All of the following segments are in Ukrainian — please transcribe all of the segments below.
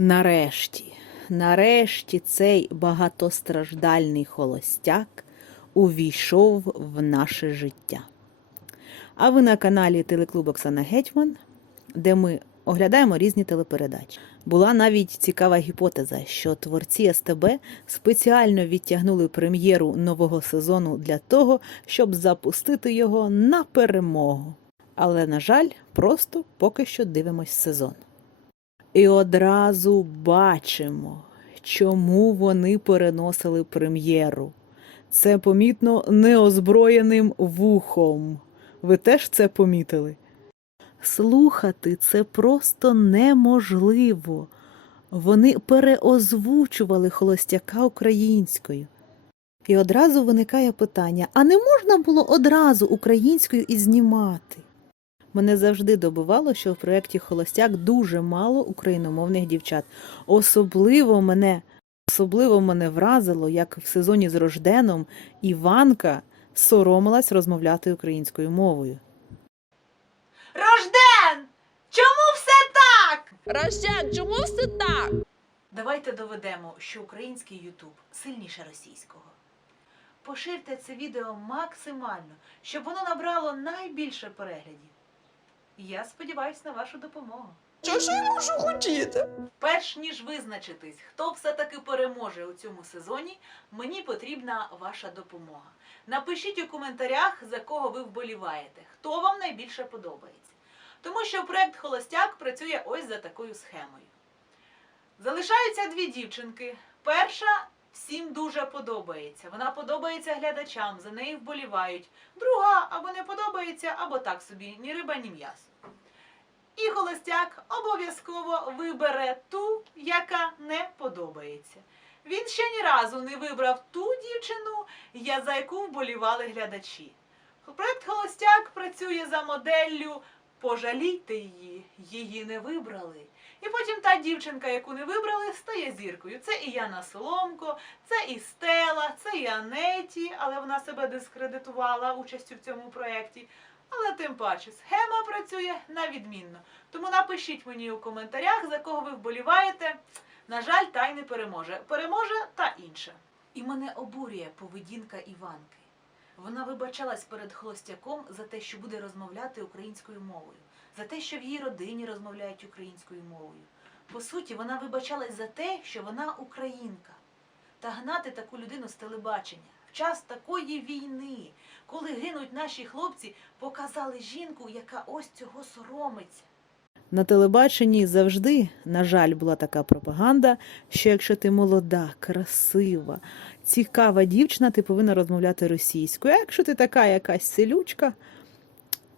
Нарешті, нарешті цей багатостраждальний холостяк увійшов в наше життя. А ви на каналі Телеклуб Оксана Гетьман, де ми оглядаємо різні телепередачі. Була навіть цікава гіпотеза, що творці СТБ спеціально відтягнули прем'єру нового сезону для того, щоб запустити його на перемогу. Але, на жаль, просто поки що дивимось сезон. І одразу бачимо, чому вони переносили прем'єру. Це помітно неозброєним вухом. Ви теж це помітили? Слухати це просто неможливо. Вони переозвучували холостяка українською. І одразу виникає питання: а не можна було одразу українською і знімати? Мене завжди добивало, що в проєкті Холостяк дуже мало україномовних дівчат. Особливо мене, особливо мене вразило, як в сезоні з Рожденом Іванка соромилась розмовляти українською мовою. Рожден! Чому все так? Рощен, чому все так? Давайте доведемо, що український Ютуб сильніше російського. Поширте це відео максимально, щоб воно набрало найбільше переглядів. Я сподіваюся на вашу допомогу. Що ж я можу хотіти? Перш ніж визначитись, хто все-таки переможе у цьому сезоні, мені потрібна ваша допомога. Напишіть у коментарях, за кого ви вболіваєте, хто вам найбільше подобається. Тому що проект Холостяк працює ось за такою схемою. Залишаються дві дівчинки. Перша всім дуже подобається. Вона подобається глядачам, за неї вболівають. Друга або не подобається, або так собі, ні риба, ні м'ясо. І холостяк обов'язково вибере ту, яка не подобається. Він ще ні разу не вибрав ту дівчину, за яку вболівали глядачі. Проект Холостяк працює за моделлю Пожалійте її, її не вибрали. І та дівчинка, яку не вибрали, стає зіркою. Це і Яна Соломко, це і Стела, це і Анеті, але вона себе дискредитувала участю в цьому проєкті. Але тим паче схема працює на відмінно. Тому напишіть мені у коментарях, за кого ви вболіваєте. На жаль, та й не переможе. Переможе та інша. І мене обурює поведінка Іванки. Вона вибачалась перед холостяком за те, що буде розмовляти українською мовою, за те, що в її родині розмовляють українською мовою. По суті, вона вибачалась за те, що вона українка. Та гнати таку людину з телебачення в час такої війни, коли гинуть наші хлопці, показали жінку, яка ось цього соромиться. На телебаченні завжди, на жаль, була така пропаганда, що якщо ти молода, красива, цікава дівчина, ти повинна розмовляти російською. А якщо ти така якась селючка,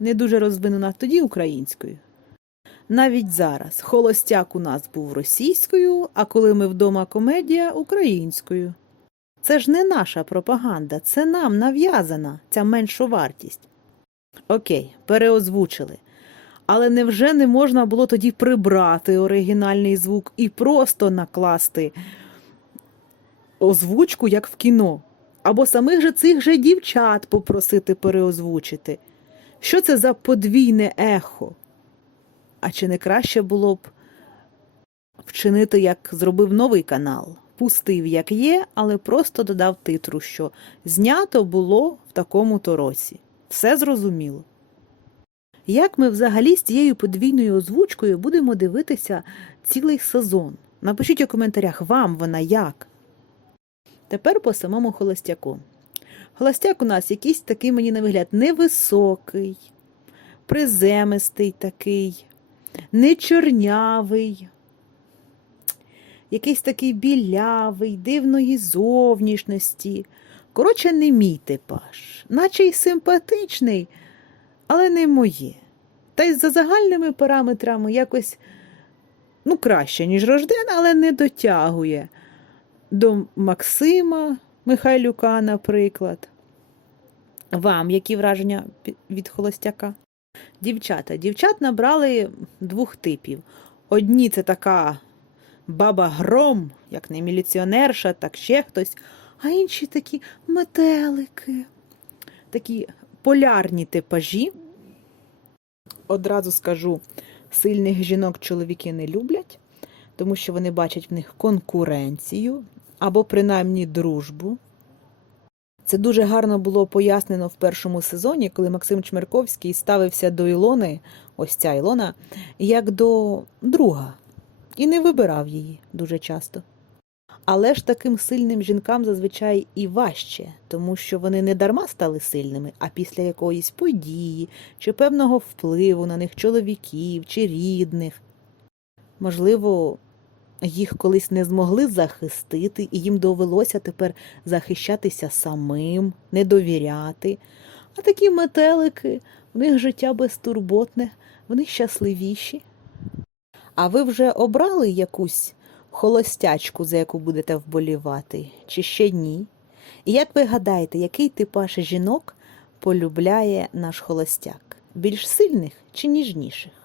не дуже розвинена, тоді українською. Навіть зараз холостяк у нас був російською, а коли ми вдома комедія українською. Це ж не наша пропаганда, це нам нав'язана ця меншовартість. Окей, переозвучили. Але невже не можна було тоді прибрати оригінальний звук і просто накласти озвучку, як в кіно? Або самих же цих же дівчат попросити переозвучити? Що це за подвійне ехо? А чи не краще було б вчинити, як зробив новий канал? Пустив, як є, але просто додав титру, що знято було в такому-то році. Все зрозуміло. Як ми взагалі з цією подвійною озвучкою будемо дивитися цілий сезон? Напишіть у коментарях, вам вона як? Тепер по самому холостяку. Холостяк у нас якийсь такий, мені на вигляд, невисокий, приземистий такий, не чорнявий, якийсь такий білявий, дивної зовнішності. Коротше, не мій типаж, наче й симпатичний, але не моє. Та й за загальними параметрами якось ну, краще, ніж Рожден, але не дотягує до Максима Михайлюка, наприклад. Вам які враження від холостяка? Дівчата. Дівчат набрали двох типів. Одні це така баба гром, як не міліціонерша, так ще хтось, а інші такі метелики, такі полярні типажі. Одразу скажу, сильних жінок чоловіки не люблять, тому що вони бачать в них конкуренцію або принаймні дружбу. Це дуже гарно було пояснено в першому сезоні, коли Максим Чмерковський ставився до Ілони, ось ця Ілона, як до друга, і не вибирав її дуже часто. Але ж таким сильним жінкам зазвичай і важче, тому що вони не дарма стали сильними, а після якоїсь події чи певного впливу на них чоловіків чи рідних. Можливо, їх колись не змогли захистити, і їм довелося тепер захищатися самим, не довіряти. А такі метелики, в них життя безтурботне, вони щасливіші. А ви вже обрали якусь холостячку, за яку будете вболівати, чи ще ні? І як ви гадаєте, який типаж жінок полюбляє наш холостяк? Більш сильних чи ніжніших?